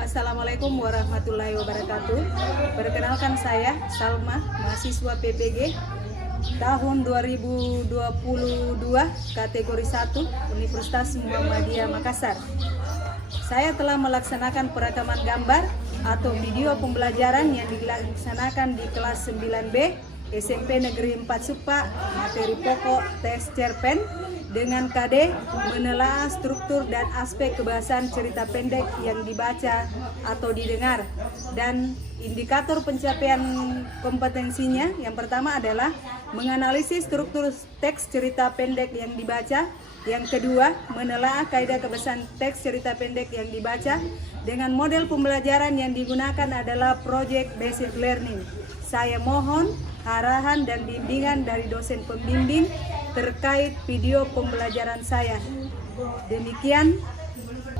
Assalamualaikum warahmatullahi wabarakatuh. Perkenalkan saya Salma, mahasiswa PPG tahun 2022 kategori 1 Universitas Muhammadiyah Makassar. Saya telah melaksanakan perekaman gambar atau video pembelajaran yang dilaksanakan di kelas 9B SMP Negeri 4 Supa, materi pokok teks cerpen dengan KD menelaah struktur dan aspek kebahasaan cerita pendek yang dibaca atau didengar, dan indikator pencapaian kompetensinya yang pertama adalah menganalisis struktur teks cerita pendek yang dibaca, yang kedua menelaah kaidah kebahasaan teks cerita pendek yang dibaca dengan model pembelajaran yang digunakan adalah project based learning. Saya mohon arahan dan bimbingan dari dosen pembimbing terkait video pembelajaran saya. Demikian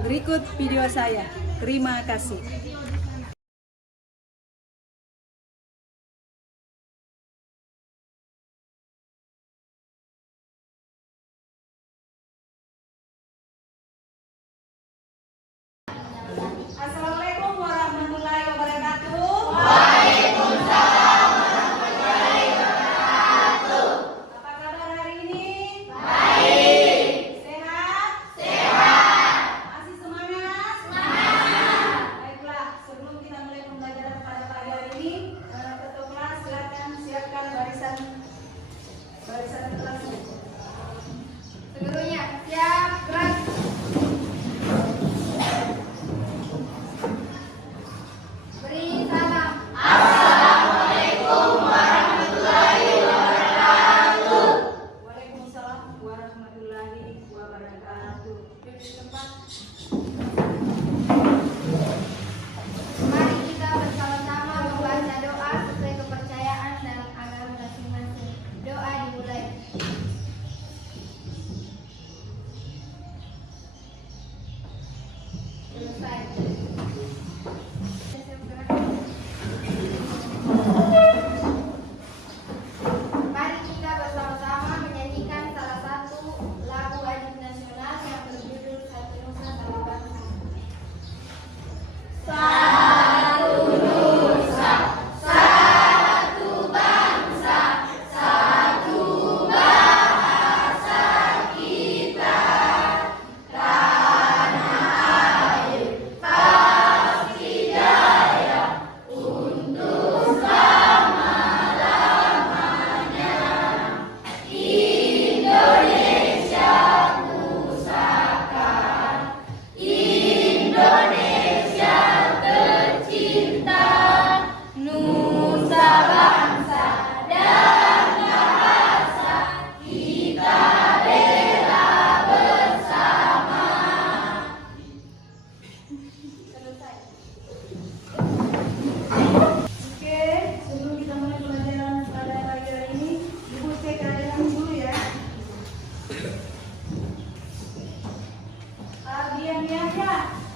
berikut video saya. Terima kasih. Assalamualaikum warahmatullahi wabarakatuh. Mari kita bersama-sama membaca doa sesuai kepercayaan dan agama masing-masing. Doa dimulai. Selesai. Mari kita bersama-sama menyanyikan salah satu lagu wajib nasional yang berjudul Satu Nusa Satu Bangsa.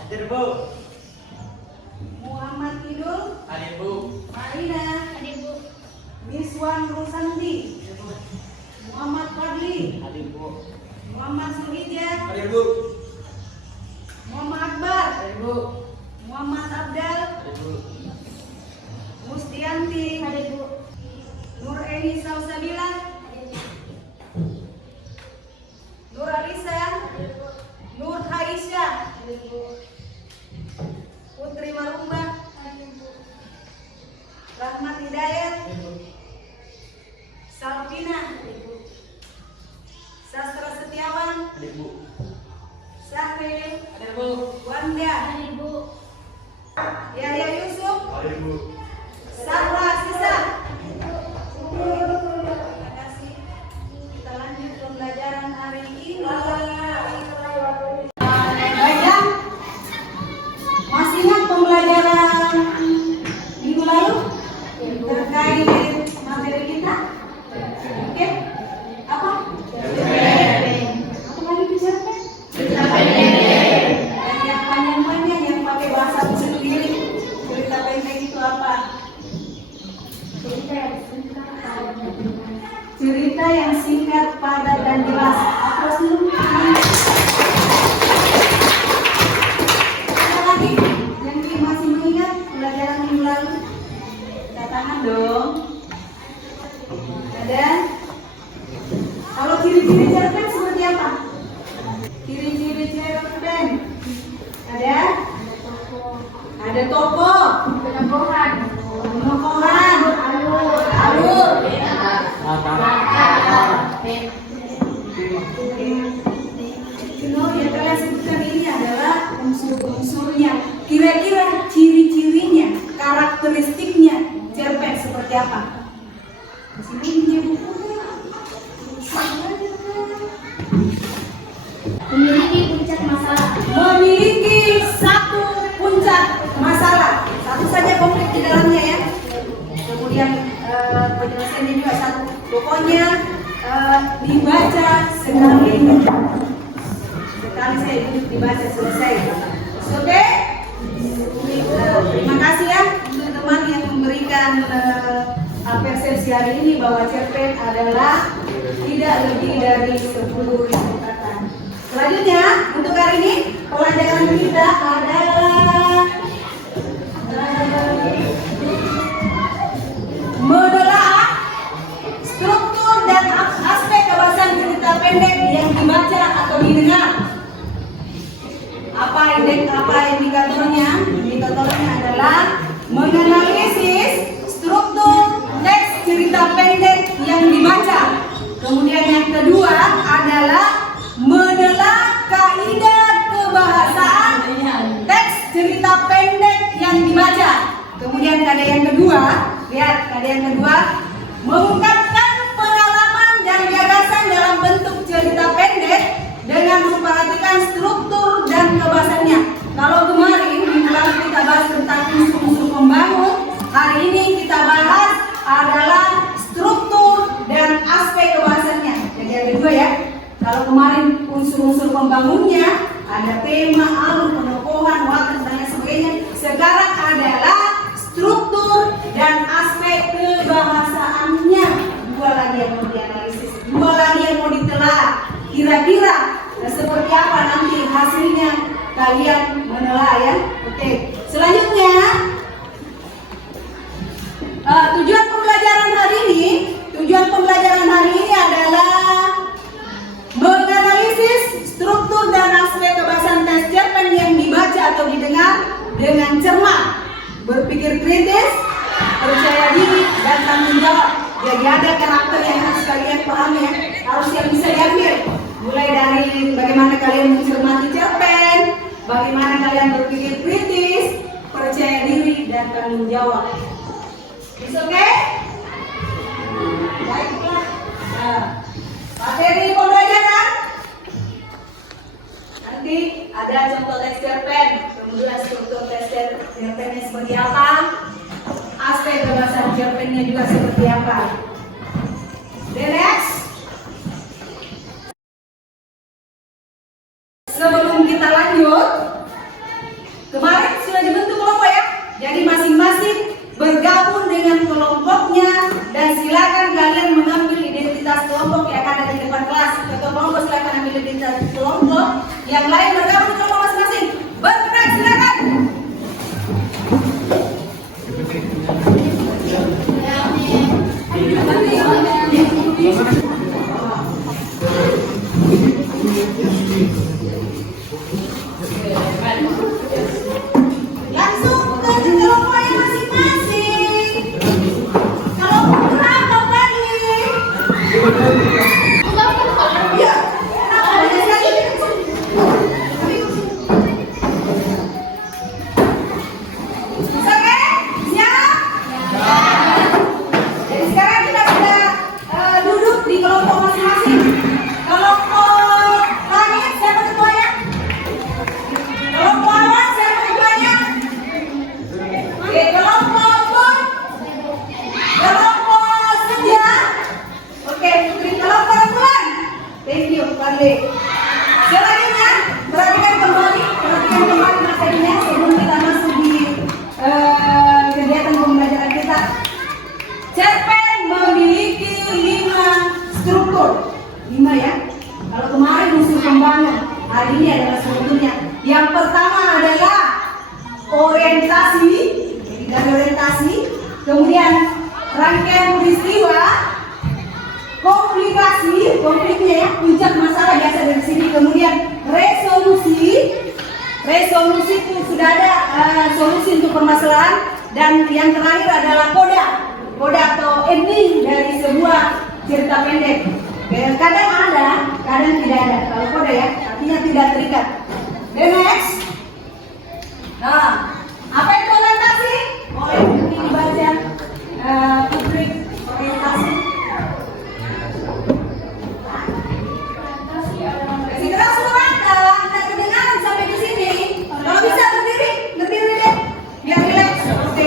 Hadir, Bu. Muhammad Kidul, Hadir, Bu. Marina, Hadir, Bu. Miswan Rusandi, Muhammad Fadli, Hadir, Bu. Muhammad Suhija, Hadir, Bu. Muhammad Akbar, Hadir, Bu. Muhammad Abdal, Hadir, Bu. Mustianti, Hadir, Bu. Nur Eni Salsabila, Nur Alisa, Nur Haisha, Putri Marumba, Rahmat Hidayat, Salvina, Sastra Setiawan, Hadir, Bu. Syahrir, Hadir, Bu. Wanda, Hadir, Bu. Yahya Yusuf, Hadir, Bu. Sarwa Sisa. Terima kasih. Kita lanjut pembelajaran hari ini. Baiklah, masih ingat pembelajaran minggu lalu terkait materi kita? Oke, apa? Apa lagi bicara? Yang panjang-panjang yang pakai bahasa sendiri. Cerita pendek itu apa? Cerita yang singkat, padat, dan jelas. Aplaus dulu. Ada lagi yang tangan dong. Ada. Kalau ciri-ciri cerpen seperti apa? Ciri-ciri cerpen. Ada? Ada toko. Penokohan. Penokohan. Alur. Yang kalian sebutkan ini adalah unsur-unsurnya. Kira-kira ciri-cirinya, karakteristiknya cerpen seperti apa? Memiliki puncak masalah. Memiliki satu puncak masalah. Satu saja konflik di dalamnya ya. Kemudian penyelesaiannya juga satu. Pokoknya dibaca sekali. Sekali saya duduk dibaca selesai. Oke? Terima kasih ya teman-teman yang memberikan persepsi hari ini bahwa cerpen adalah tidak lebih dari 10.000 kata. Selanjutnya untuk hari ini pelajaran kita adalah menelaah struktur dan aspek kebahasan cerita pendek yang dibaca atau didengar. Apa indikatornya? Indikatornya adalah menganalisis struktur teks cerita pendek yang dibaca. Kemudian yang kedua adalah menelaah kaidah kebahasaan teks cerita pendek yang dibaca. Kemudian kaidah yang kedua, lihat kaidah yang kedua, mengungkapkan pengalaman dan gagasan dalam bentuk cerita pendek dengan memperhatikan struktur dan kebahasannya. Kalau kemarin minggu lalu kita bahas tentang unsur-unsur pembangun, hari ini kita bahas adalah struktur dan aspek kebahasannya. Jadi ada dua ya. Kalau kemarin unsur-unsur pembangunnya ada tema, alur, penokohan, watak dan lain sebagainya. Sekarang adalah struktur dan aspek kebahasaannya. Dua lagi yang mau dianalisis, dua lagi yang mau ditelaah. Kira-kira seperti apa nanti hasilnya kalian menelaah ya. Oke. Selanjutnya tujuan pembelajaran hari ini adalah menganalisis struktur dan aspek kebahasan teks cerpen yang dibaca atau didengar dengan cermat, berpikir kritis, percaya diri dan tanggung jawab. Jadi ada karakter yang harus kalian pahami ya, harus yang bisa diambil. Mulai dari bagaimana kalian mencermati cerpen, bagaimana kalian berpikir kritis, percaya diri dan tanggung jawab. Is okay? Baiklah. Materi pembelajaran nanti ada contoh teks cerpen, kemudian struktur teks cerpennya seperti apa, aspek kebahasan cerpennya juga seperti apa. The next, sebelum kita lanjut, kemarin sudah dibentuk kelompok ya, jadi masing-masing bergabung dengan kelompoknya dan silakan kalian mengambil identitas kelompok yang ada di depan kelas. Ketua kelompok silakan ambil identitas kelompok, yang lain bergabung di kelompok masing-masing. Bergerak silakan. Langsung ke kelompoknya masing-masing. Kelompok berapa kali? Ya. Selanjutnya, perhatikan kembali materinya sebelum kita masuk di kegiatan pembelajaran kita. Cerpen memiliki 5 struktur, 5 ya. Kalau kemarin unsur pembangun, hari ini adalah strukturnya. Yang pertama adalah orientasi, jadi orientasi. Kemudian rangkaian peristiwa, konfliknya ya, puncak masalah biasa dari sini. Kemudian resolusi itu sudah ada solusi untuk permasalahan, dan yang terakhir adalah koda atau ending dari sebuah cerita pendek. Kadang ada, kadang tidak ada. Kalau koda ya, artinya tidak terikat. The next. Nah, apa itu orientasi? Oleh ini dibaca publik orientasi. Kasih keras suara, kita kedengaran sampai di sini. Kalau bisa berdiri deh, biar relax. Oke.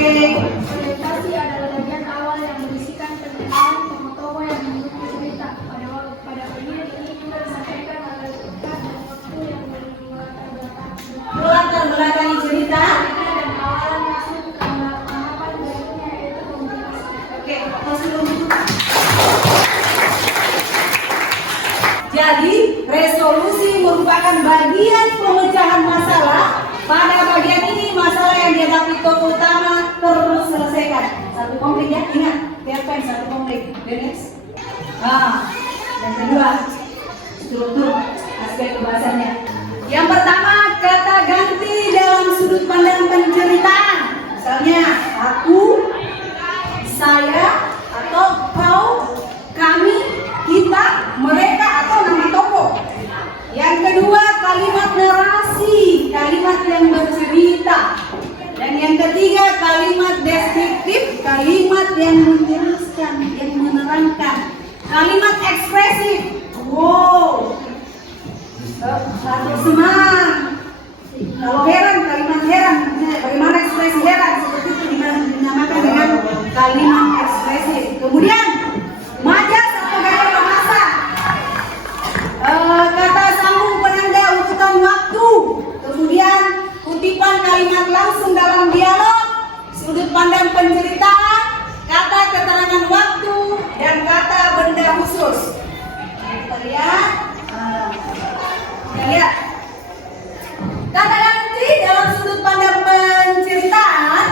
Orientasi adalah bagian awal yang berisikan pernyataan tokoh-tokoh yang mendukung cerita. Pada bagian ini juga disampaikan ada cerita dan waktu yang Latar belakangi cerita. dan awalan maksud anggapan berikutnya yaitu komunikasi. Oke, fokus dulu. Jadi, resolusi merupakan bagian pemecahan masalah. Pada bagian ini, masalah yang dihadapi tokoh utama terus selesaikan. Satu konflik ya, ingat, TPN satu konflik. The next. Yang kedua, struktur aspek kebahasannya. Yang pertama, kata ganti dalam sudut pandang penceritaan. Misalnya, aku, saya, atau kau, kami, kita, mereka, atau nama tokoh. Yang kedua, kalimat narasi, kalimat yang bercerita. Dan yang ketiga, kalimat deskriptif, kalimat yang menjelaskan, yang menerangkan. Kalimat ekspresif. Wow. Senang. Kalau heran, kalimat heran. Bagaimana ekspresi heran? Seperti itu dinamakan dengan kalimat ekspresif. Kemudian, majas atau gaya bahasa. Kata sambung penanda urutan waktu. Kemudian, kutipan kalimat langsung dalam dialog. Sudut pandang penceritaan. Kata keterangan waktu. Dan kata benda khusus. Kita lihat. Lihat. Kata ganti dalam sudut pandang penceritaan.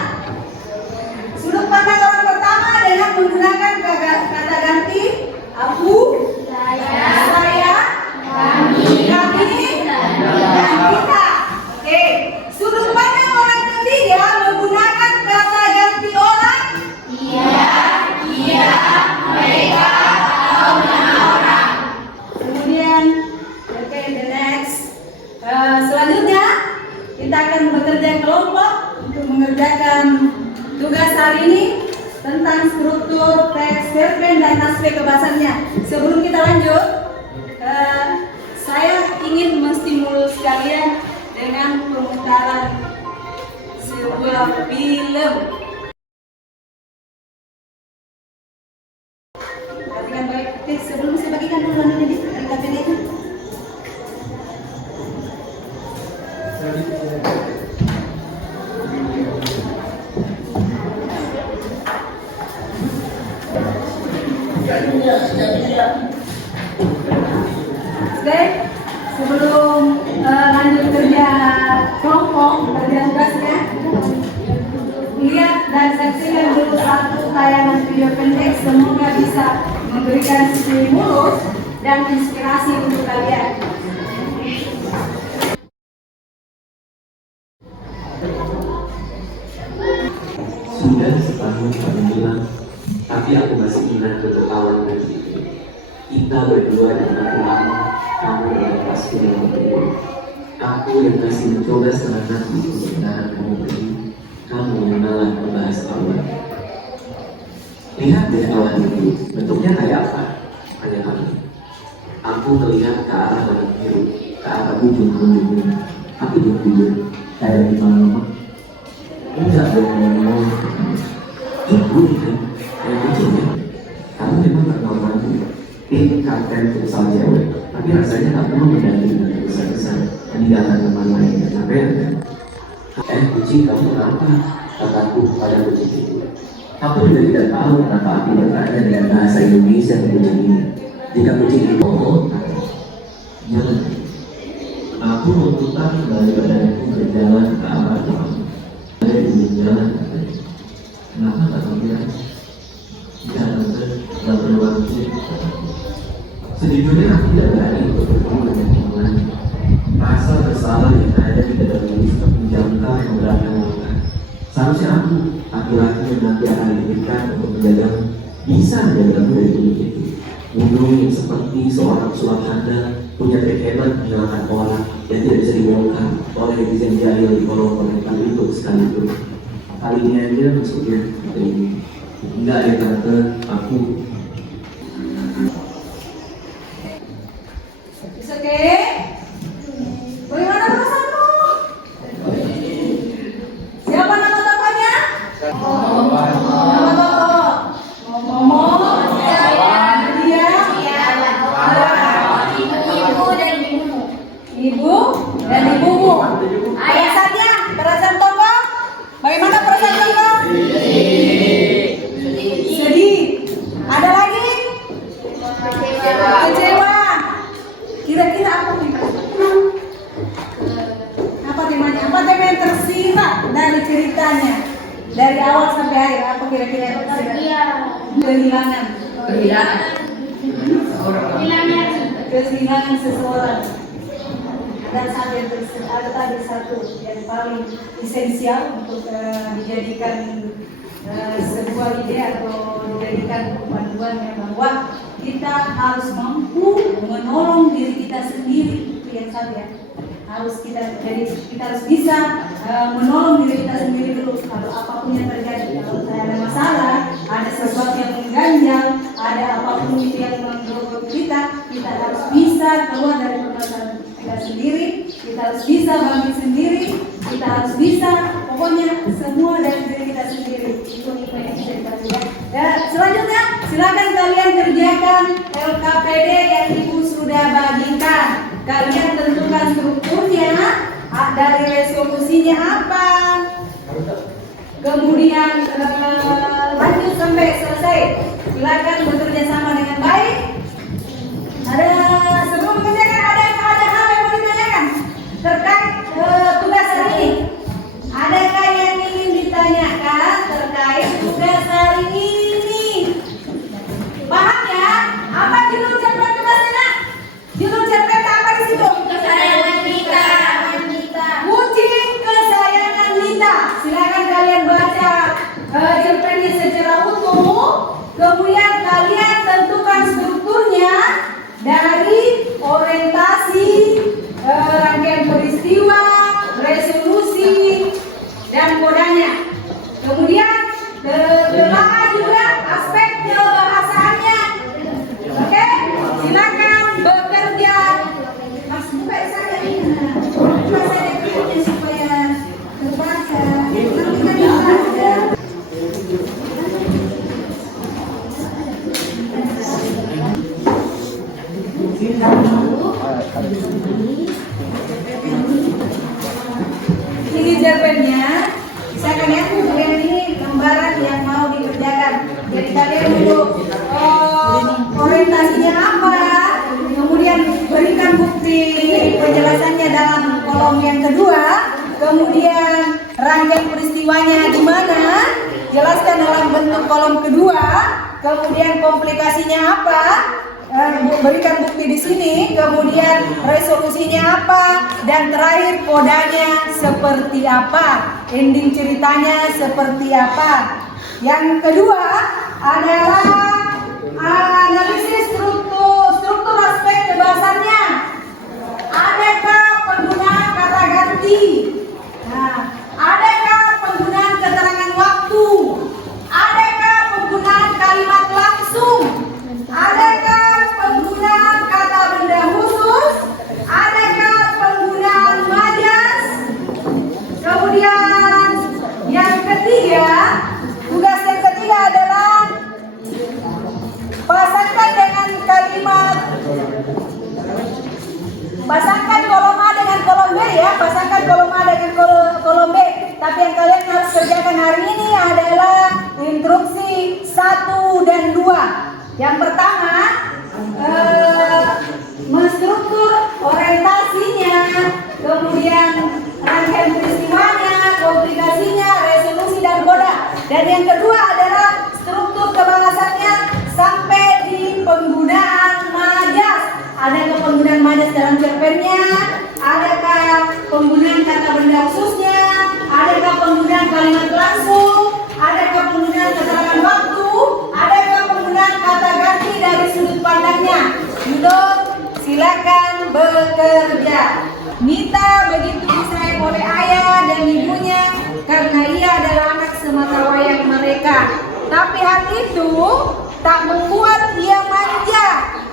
Sudut pandang orang pertama dengan menggunakan kata ganti aku, saya, kami, dan kita. Oke. Sudut pandang orang ketiga menggunakan kata ganti orang. Iya, mereka, atau orang. Kemudian, oke, the next. Selanjutnya kita akan bekerja kelompok untuk mengerjakan tugas hari ini tentang struktur teks cerpen dan aspek kebahasannya. Sebelum kita lanjut, saya ingin menstimulus kalian dengan pemutaran sebuah film. Perhatikan baik. Oke, sebelum saya bagikan dulu ini itu. Oke, sebelum lanjut kerja kelompok, kerja tugasnya, lihat dan saksikan dulu satu tayangan video pendek. Semoga bisa memberikan stimulus dan inspirasi untuk kalian. Sudah setahun kamu bilang, tapi aku masih ingat ketahuan dari itu. Kita berdua dan aku lama, kamu melepasku dalam tidur. Aku yang masih mencoba setengah hati untuk menahan kamu pergi. Kamu yang malah membahas awan. Lihat deh awan itu, bentuknya kayak apa? Tanya kamu. Aku melihat ke arah langit biru, ke arah ujung-ujung. Aku jujur, kayak di malam. Enggak mau ibu kan kayak kucing ya, karena memang nggak normal juga. Ini kapten futsal cewek, tapi rasanya nggak perlu mendaki dengan besar-besar meninggalkan teman lainnya. Sampai kucing kamu kenapa? Kataku pada kucing itu. Aku juga tidak tahu kenapa aku bertanya dengan bahasa Indonesia ke kucing ini. Jika kucing itu jangan. Aku memutar kembali badanku berjalan ke arah kamu. Ada di jalan, kenapa tak bilang? Sejujurnya aku tidak berani untuk bertemu dengan teman. Rasa bersalah yang ada di dalam diri seperti jangkar yang berangan-angan. Seharusnya aku, laki-laki yang nanti akan diberikan untuk menjaga, bisa menjagamu dari penyakit itu. Gunung yang seperti seorang sulap handal punya trik hebat menyalahkan orang yang tidak bisa dibongkar oleh netizen jahil di kolom komentar itu sekalipun. Kali ini aja maksudnya ini. Enggak ya tante, aku. Oke. Bagaimana perasaanmu? Siapa nama tokohnya? Nama tokoh. Momo. Ibu dan ibumu. Perasaannya, perasaan tokoh. Bagaimana perasaan tokoh? Sedih. Ada lagi? Kecewa. Kira-kira apa nih? Apa temanya? Apa tema yang tersirat dari ceritanya? Dari awal sampai akhir, apa kira-kira yang tersirat? Kehilangan. Kehilangan seseorang. Dan ada tadi satu yang paling esensial untuk dijadikan sebuah ide atau dijadikan panduannya bahwa kita harus mampu menolong diri kita sendiri. Itu yang satu ya. Kita harus bisa menolong diri kita sendiri dulu. Kalau apapun yang terjadi, kalau ada masalah, ada sesuatu yang mengganjal, ada apapun itu yang menggerogoti kita harus bisa keluar dari permasalahan kita sendiri, kita harus bisa bangkit sendiri, kita harus bisa, pokoknya semua dari diri kita sendiri. Itu yang bisa kita lihat. Dan selanjutnya, silakan kalian kerjakan LKPD yang Ibu sudah bagikan. Kalian tentukan strukturnya, dari resolusinya apa, kemudian lanjut sampai selesai. Silakan bekerja sama dengan baik. Sebelum mengerjakan ada hal yang mau ditanyakan terkait tugas hari ini. Adakah yang ingin ditanyakan terkait tugas hari ini? Paham ya? Apa judul cerpen tugasnya? Judul cerpen apa di situ? Kesayangan kita. Kucing kesayangan kita. Silakan kalian baca cerpennya secara utuh. Kemudian kalian tentukan strukturnya dari orientasi, rangkaian peristiwa, resolusi, dan kodanya. Kemudian telah juga aspek kebahasaannya. Oke, silakan bekerja. Mas buka saya ini. Buka saya ini supaya terbaca. Nanti kan ada. Ini cerpennya, misalkan ya, kalian ini lembaran yang mau dikerjakan. Jadi kalian dulu orientasinya apa, kemudian berikan bukti penjelasannya dalam kolom yang kedua, kemudian rangkaian peristiwanya di mana, jelaskan dalam bentuk kolom kedua, kemudian komplikasinya apa. Berikan bukti di sini, kemudian resolusinya apa, dan terakhir kodanya seperti apa, ending ceritanya seperti apa. Yang kedua adalah analisis struktur aspek kebahasannya. Adakah penggunaan kata ganti? Adakah penggunaan keterangan waktu? Adakah penggunaan kalimat langsung? Adakah penggunaan kata benda khusus? Adakah penggunaan majas? Kemudian yang ketiga, tugas yang ketiga adalah pasangkan dengan kalimat, pasangkan kolom A dengan kolom B ya, pasangkan kolom A dengan kolom B. Tapi yang kalian harus kerjakan hari ini adalah instruksi 1 dan 2. Yang pertama, menstruktur orientasinya, kemudian rangkaian peristiwanya, komplikasinya, resolusi dan koda. Dan yang kedua adalah struktur kebahasannya sampai di penggunaan. itu tak membuat ia manja.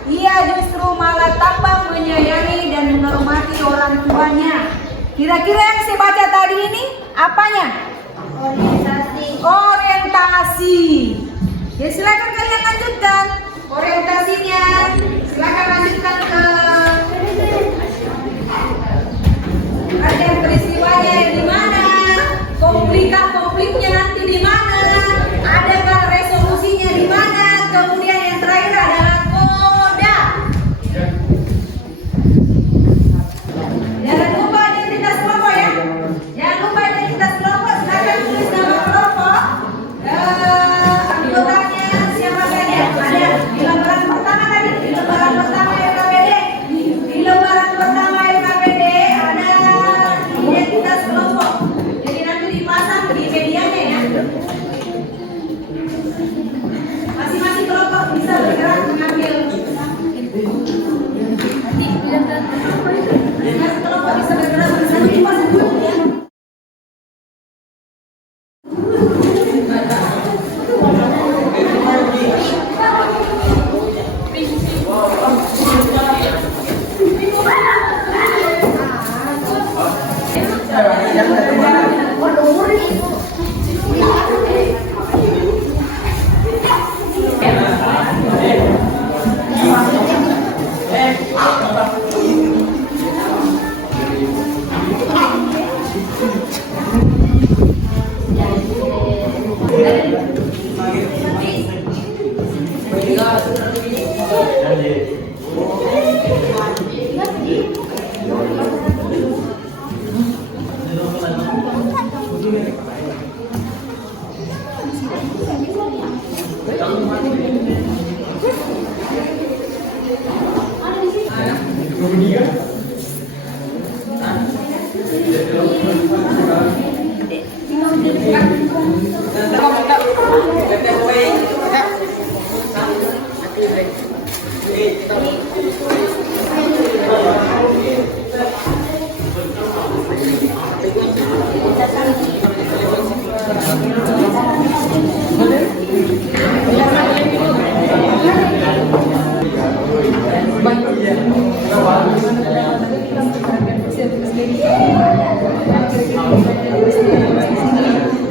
Ia justru malah tambah menyayangi dan menghormati orang tuanya. Kira-kira yang saya baca tadi ini apanya? Orientasi. Ya silakan kalian lanjutkan orientasinya. Silakan lanjutkan ke ada peristiwanya di mana, konfliknya nanti di mana, adakah resolusinya di mana, kemudian yang terakhir adalah koda. Jangan lupa identitas kelompok ya. Jangan lupa identitas kelompok. Silakan tulis nama kelompok. Anggotanya siapa saja? Ada di lembaran pertama tadi. Di lembaran pertama LKPD. Di lembaran pertama LKPD ada identitas kelompok. Jadi nanti dipasang di medianya ya. Masing-masing kelompok bisa bergerak mengambil. Masing-masing kelompok bisa bergerak bersama dipasang dulu ya.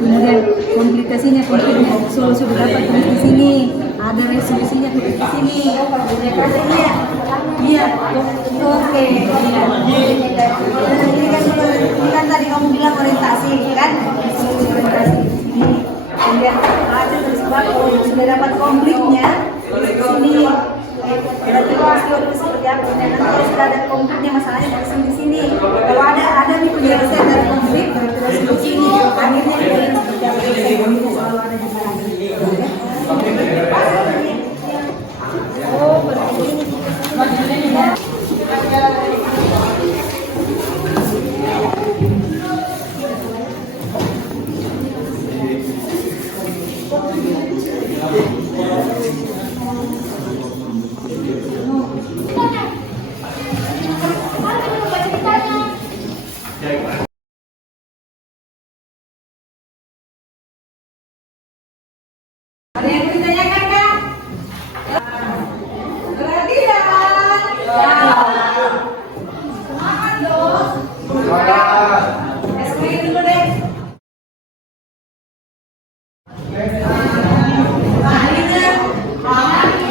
Kemudian komplikasinya solusi dapat tulis di sini, ada resolusinya tulis di sini, indikasinya, iya, oke, iya. Ini kan tadi kamu bilang orientasi, kan? Orientasi. Kemudian ada bersebab sudah dapat konfliknya, tulis di sini. Seperti apa? Nanti kalau sudah ada konfliknya masalahnya dari di sini. Kalau ada nih penyelesaian dari konflik, terus di sini. Akhirnya kita seperti apa? Selalu ada di sini. Oh, begini. Ada yang ditanyakan kan? Perhatian. Semangat dong. Semangat dulu deh. Marina,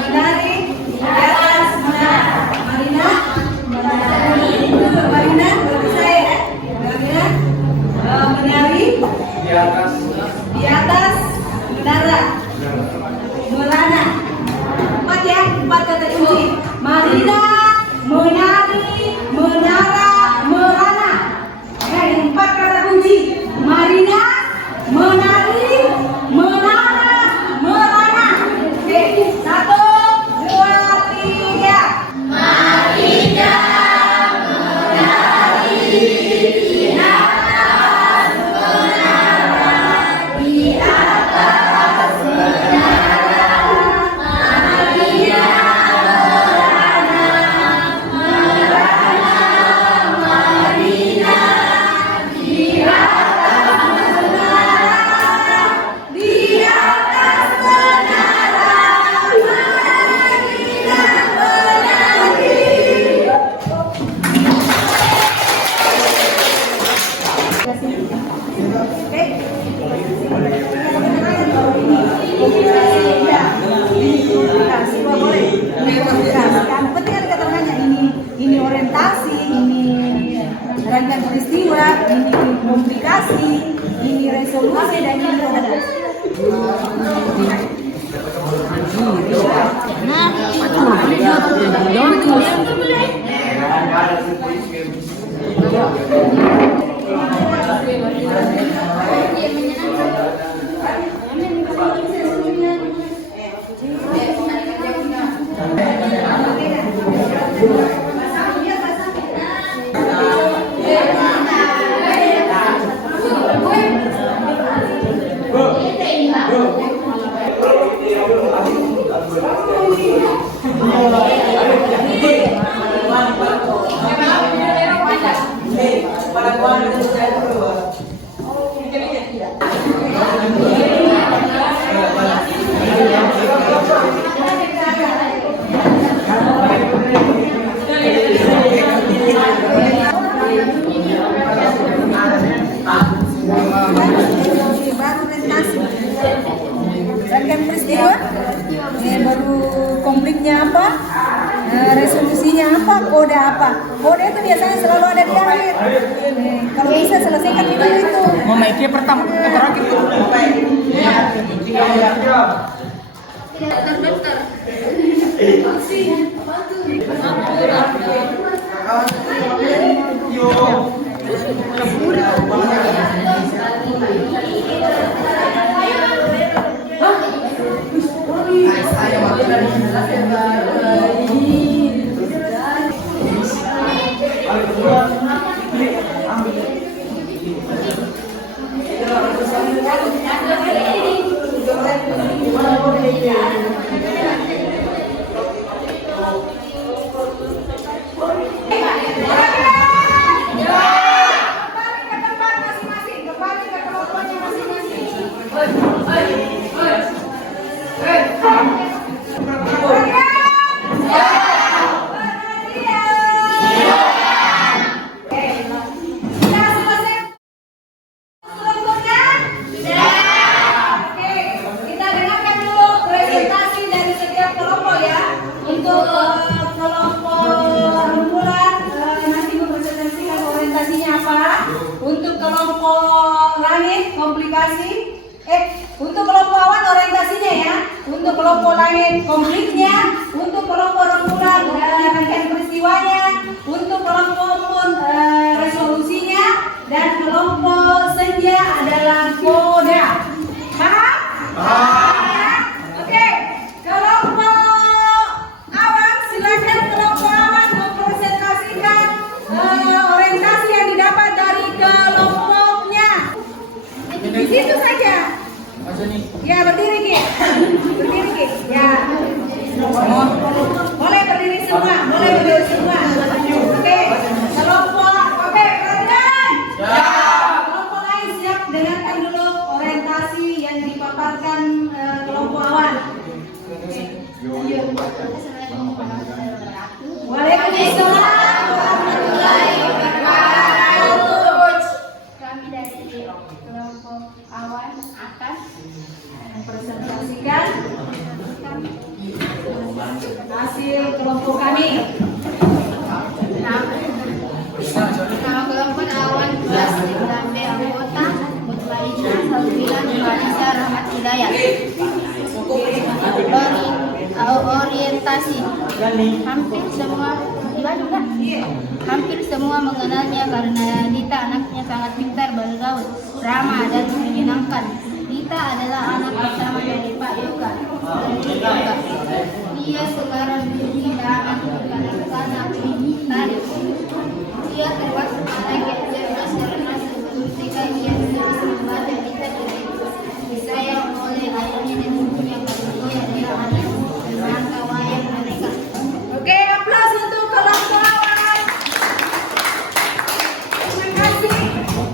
menari di atas menara. Marina, Marina, berarti saya ya. Marina, menari di atas menara. Merana. 4 ya, 4 kata kunci. Marina, menari, menara, merana. Ini 4 kata kunci. Marina, menari, menara, merana. Oke, 1, 2, 3. Marina, menari, di atas menara, di atas menara. Marina, menara, Rangkaian peristiwa, baru konfliknya apa, resolusinya apa, kode apa. Kode itu biasanya selalu ada di akhir. Kalau bisa selesaikan dulu itu. Mama itu pertama ke terakhir. Untuk kelompok langit komplikasi, untuk kelompok awan orientasinya ya, untuk kelompok langit konfliknya, untuk kelompok rembulan rangkaian peristiwanya, untuk kelompok moon resolusinya, dan kelompok senja adalah koda. Paham? Paham. Oke, kelompok awan silakan kelompok awan mempresentasikan orientasi yang didapat dari kelompoknya. Di situ saja. Ya, berdiri Ki. Berdiri Ki. Ya. Boleh berdiri semua, boleh berdiri semua. Oke, kelompok, oke, perhatian. Ya. Kelompok lain siap dengarkan dulu orientasi yang dipaparkan kelompok awan. Waalaikumsalam warahmatullahi wabarakatuh. Kami dari kelompok awan akan Presentasikan hasil kelompok kami. nama kelompok awan kelas Lambe anggota Mutmainah Saubilan Indonesia Rahmat Hidayat. Orientasi hampir semua mengenalnya karena Dita anaknya sangat pintar bergaul, ramah dan menyenangkan. Dita adalah anak pertama dari Pak Yoga dan Ibu Yoga. Dia sekarang tidak kanak-kanak tari. Dia termasuk anak yang cerdas karena ketika dia bisa membaca Dita disayang oleh ayahnya dan ibunya karena dia adalah anak rangka wayang mereka. Oke, aplaus untuk kelompok awan. Terima kasih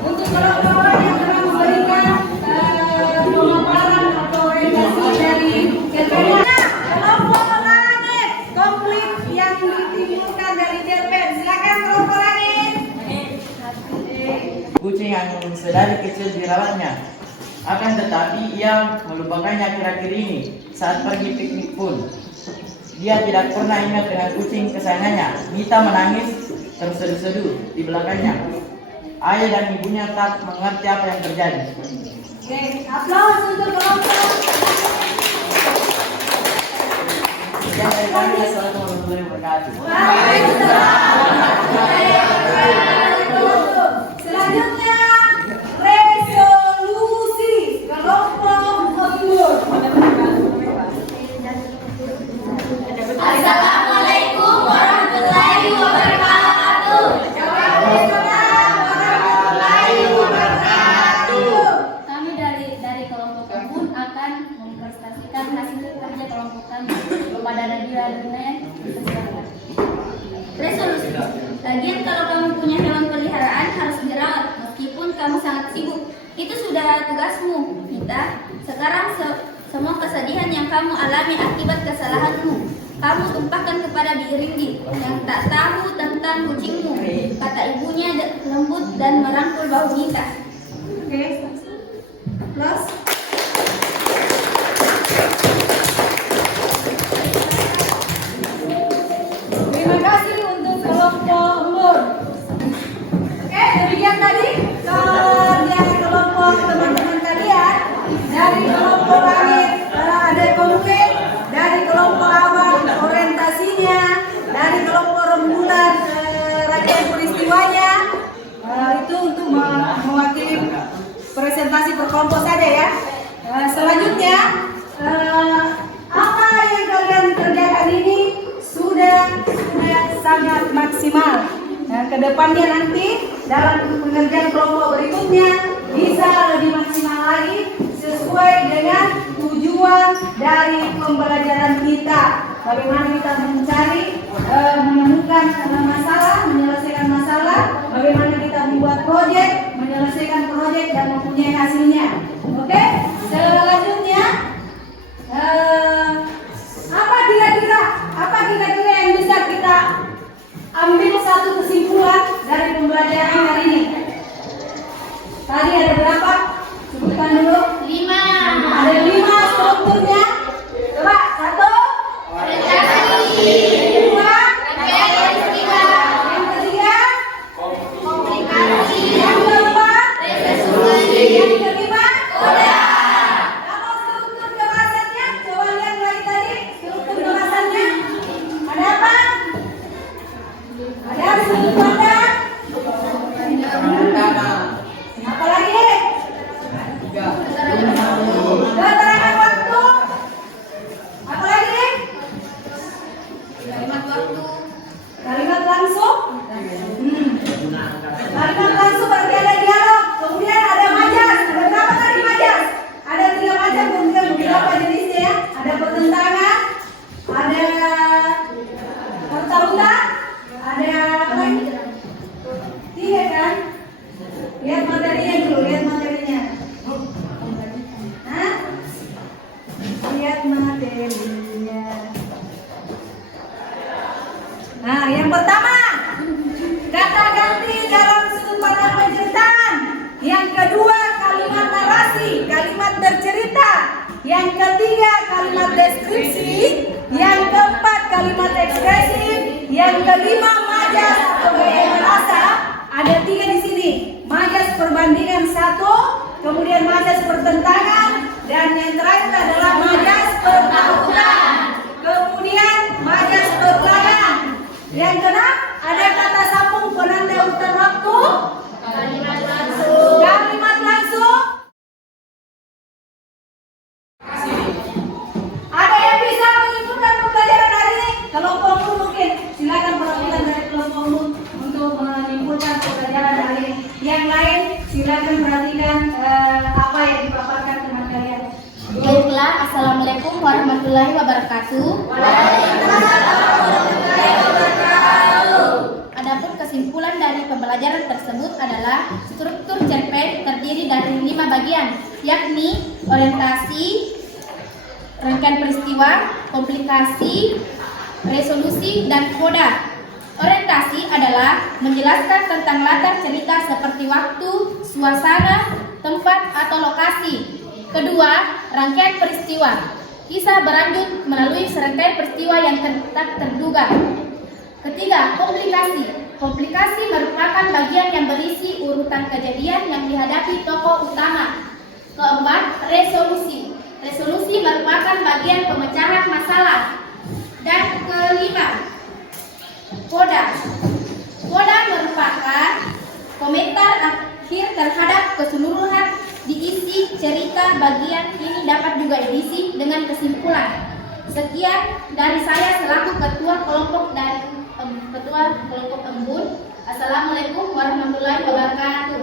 untuk kelompok awan yang telah memberikan pemaparan atau orientasi dari kelompok. Kelompok langit konflik yang ditimbulkan dari Jerben. Silakan kelompok langit. Kucing yang sedari kecil dirawatnya. Akan tetapi ia melupakannya akhir-akhir ini saat pergi piknik pun. Dia tidak pernah ingat dengan kucing kesayangannya. Nita menangis terseduh-seduh di belakangnya. Ayah dan ibunya tak mengerti apa yang terjadi. Oke, aplaus untuk kelompok Assalamualaikum warahmatullahi wabarakatuh. Selanjutnya resolusi kelompok umur. Assalamualaikum warahmatullahi wabarakatuh. Kami dari kelompok Kebun akan mempresentasikan hasil kerja kelompok kami kepada Nadira Dunia. Resolusi. Lagian kalau kamu punya hewan peliharaan harus dirawat meskipun kamu sangat sibuk. Itu sudah tugasmu, Nita. Sekarang semua kesedihan yang kamu alami akibat kesalahanmu kamu tumpahkan kepada Biringgi yang tak tahu tentang kucingmu, kata ibunya lembut dan merangkul bahu Nita. Oke. Plus. Terima kasih untuk kelompok umur. Oke, demikian tadi dari kelompok teman-teman kalian. Dari kelompok langit ada konflik, dari kelompok awal orientasinya, dari kelompok rembulan rangkaian peristiwanya. Itu untuk mewakili presentasi per kelompok saja ya. Selanjutnya apa yang kalian kerjakan ini sudah sangat maksimal. Nah, kedepannya nanti dalam pengerjaan kelompok berikutnya bisa lebih maksimal lagi sesuai dengan tujuan dari pembelajaran kita. Bagaimana kita mencari, menemukan masalah, menyelesaikan masalah, bagaimana kita membuat proyek, menyelesaikan proyek dan mempunyai hasilnya. Oke, selanjutnya apa kira-kira yang bisa kita ambil satu kesimpulan dari pembelajaran hari ini? Tadi ada berapa? Sebutkan dulu. 5. Ada 5 strukturnya. Coba 1. Orientasi. 2. Rangkaian peristiwa. Yang ketiga. Komunikasi. Yang keempat. Resolusi. Yang kelima. Koda. Kalau struktur kebahasannya, coba lihat lagi tadi struktur kebahasannya. Ada apa? Ada sudut pandang. Apa lagi? Keterangan waktu. Apa lagi? Kalimat waktu. Kalimat langsung. Kalimat langsung berarti ada dialog. Kemudian ada majas. Ada berapa tadi majas? Ada 3 majas, kemudian beberapa jenisnya ya. Ada pertentangan, ada pertaruhan, ada apa lagi? 3 kan? Lihat materinya dulu, lihat materinya. Hah? Lihat materinya. Nah, yang pertama, kata ganti dalam sudut pandang penceritaan. Yang kedua, kalimat narasi, kalimat bercerita. Yang ketiga, kalimat deskripsi. Yang keempat, kalimat ekspresif. Yang kelima, majas atau gaya merasa. Ada 3 di sini. Majas perbandingan 1, kemudian majas pertentangan, dan yang terakhir adalah majas pertaruhan. Kemudian majas perlahan. Yang keenam, ada kata sambung penanda urutan waktu. Kalimat langsung. Kalimat langsung. Ada yang bisa menyimpulkan pembelajaran hari ini? Kelompok umum mungkin. Silakan perwakilan dari kelompok umum untuk menyimpulkan pembelajaran hari ini. Yang lain silakan perhatikan apa yang dipaparkan teman kalian. Baiklah, Assalamualaikum warahmatullahi wabarakatuh. Adapun kesimpulan dari pembelajaran tersebut adalah struktur cerpen terdiri dari 5 bagian, yakni orientasi, rangkaian peristiwa, komplikasi, resolusi, dan koda. Orientasi adalah menjelaskan tentang latar cerita seperti waktu, suasana, tempat, atau lokasi. Kedua, rangkaian peristiwa. Kisah berlanjut melalui serangkaian peristiwa yang tak terduga. Ketiga, komplikasi. Komplikasi merupakan bagian yang berisi urutan kejadian yang dihadapi tokoh utama. Keempat, resolusi. Resolusi merupakan bagian pemecahan masalah. Dan kelima, coda. Coda merupakan komentar akhir terhadap keseluruhan diisi cerita. Bagian ini dapat juga diisi dengan kesimpulan. Sekian dari saya selaku ketua kelompok embun. Assalamualaikum warahmatullahi wabarakatuh.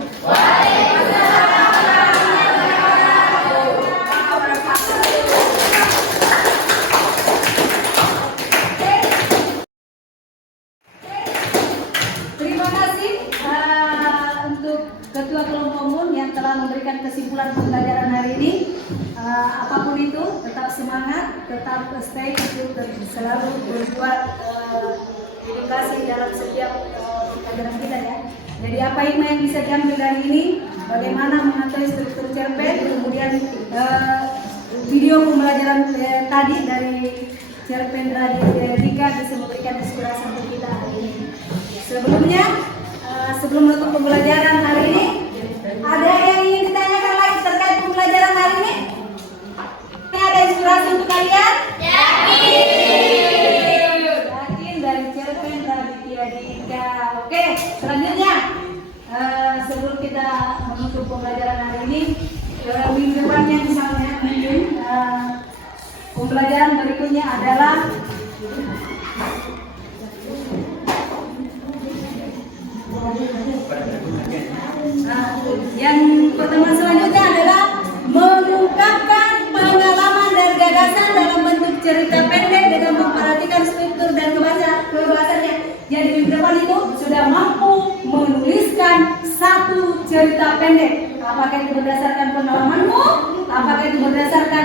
Terima kasih untuk Ketua Kelompok Embun yang telah memberikan kesimpulan pembelajaran hari ini. Apapun itu, tetap semangat, tetap stay untuk selalu berbuat edukasi dalam setiap pelajaran kita ya. Jadi apa hikmah yang bisa diambil dari ini? Bagaimana mengatur struktur cerpen, kemudian video pembelajaran tadi dari cerpen Raditya bisa memberikan inspirasi untuk kita hari ini. Sebelumnya, sebelum menutup pembelajaran hari ini, ada yang ingin ditanyakan lagi terkait pembelajaran hari ini? Ada inspirasi untuk kalian? Yakin dari cerpen Raditya Dika. Oke, selanjutnya sebelum kita menutup pembelajaran hari ini, minggu depannya misalnya mungkin pembelajaran berikutnya adalah yang pertemuan selanjutnya adalah mengungkapkan pengalaman dan gagasan dalam bentuk cerita pendek dengan memperhatikan struktur dan kebahasannya. Jadi di depan itu sudah mampu menuliskan satu cerita pendek. Apakah itu berdasarkan pengalamanmu, apakah itu berdasarkan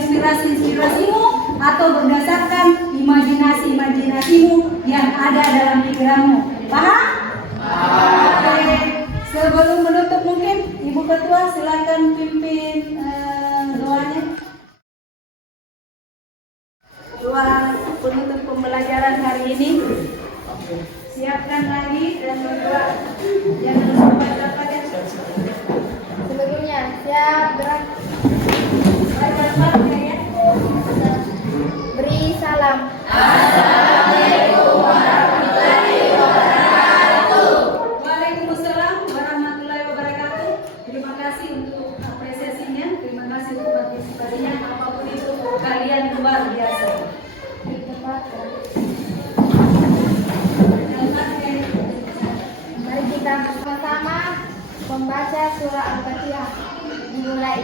inspirasi-inspirasimu, atau berdasarkan imajinasi-imajinasimu yang ada dalam pikiranmu. Paham? Oke. Sebelum menutup mungkin Ibu Ketua silakan pimpin doanya. Doa penutup pembelajaran hari ini. Siapkan lagi dan berdoa. Jangan lupa baca. Sebelumnya, siap gerak. Beri salam. Assalamualaikum warahmatullahi wabarakatuh. Waalaikumsalam warahmatullahi wabarakatuh. Terima kasih untuk apresiasinya, terima kasih untuk partisipasinya. Apapun itu kalian luar biasa. Mari kita bersama membaca surah Al-Fatihah. Dimulai.